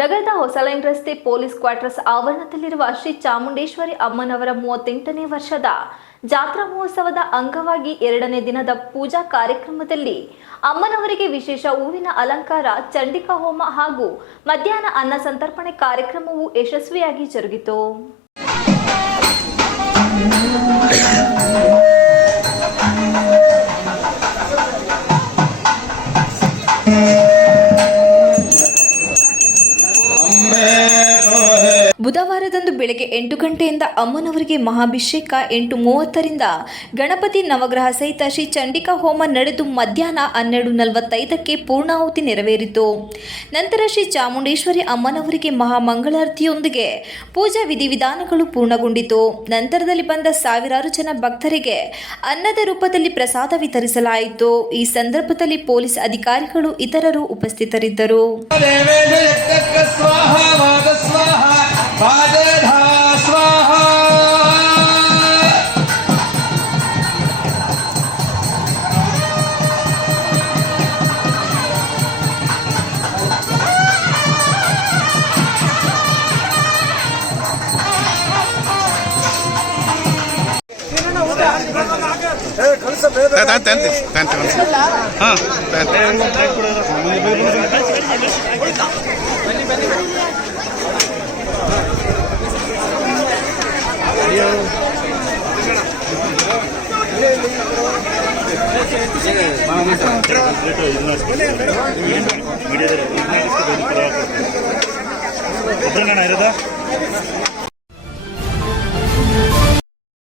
ನಗರದ ಹೊಸಲೈನ್ ರಸ್ತೆ police quarters ಆವರಣದಲ್ಲಿರುವ ಶ್ರೀ ಚಾಮುಂಡೇಶ್ವರಿ ಅಮ್ಮನವರ ಮೂವತ್ತೆಂಟನೇ ವರ್ಷದ ಜಾತ್ರಾ ಮಹೋತ್ಸವದ ಅಂಗವಾಗಿ ಎರಡನೇ ದಿನದ ಪೂಜಾ ಕಾರ್ಯಕ್ರಮದಲ್ಲಿ ಅಮ್ಮನವರಿಗೆ ವಿಶೇಷ ಹೂವಿನ ಅಲಂಕಾರ, ಚಂಡಿಕಾ ಹೋಮ ಹಾಗೂ ಮಧ್ಯಾಹ್ನ ಅನ್ನ ಸಂತರ್ಪಣೆ ಕಾರ್ಯಕ್ರಮವು ಯಶಸ್ವಿಯಾಗಿ ಜರುಗಿತು. ಬುಧವಾರದಂದು ಬೆಳಗ್ಗೆ ಎಂಟು ಗಂಟೆಯಿಂದ ಅಮ್ಮನವರಿಗೆ ಮಹಾಭಿಷೇಕ ಎಂಟು ಮೂವತ್ತರಿಂದ ಗಣಪತಿ ನವಗ್ರಹ ಸಹಿತ ಶ್ರೀ ಚಂಡಿಕಾ ಹೋಮ ನಡೆದು ಮಧ್ಯಾಹ್ನ ಹನ್ನೆರಡು ನಲವತ್ತೈದಕ್ಕೆ ಪೂರ್ಣಾಹುತಿ ನೆರವೇರಿತು. ನಂತರ ಶ್ರೀ ಚಾಮುಂಡೇಶ್ವರಿ ಅಮ್ಮನವರಿಗೆ ಮಹಾಮಂಗಳಾರತಿಯೊಂದಿಗೆ ಪೂಜಾ ವಿಧಿವಿಧಾನಗಳು ಪೂರ್ಣಗೊಂಡಿತು. ನಂತರದಲ್ಲಿ ಬಂದ ಸಾವಿರಾರು ಜನ ಭಕ್ತರಿಗೆ ಅನ್ನದ ರೂಪದಲ್ಲಿ ಪ್ರಸಾದ ವಿತರಿಸಲಾಯಿತು. ಈ ಸಂದರ್ಭದಲ್ಲಿ ಪೊಲೀಸ್ ಅಧಿಕಾರಿಗಳು ಇತರರು ಉಪಸ್ಥಿತರಿದ್ದರು. ತಂತೆ ತಂತೆ ಹಾಂ ಒಬ್ಬರಣ್ಣ ಇರೋದ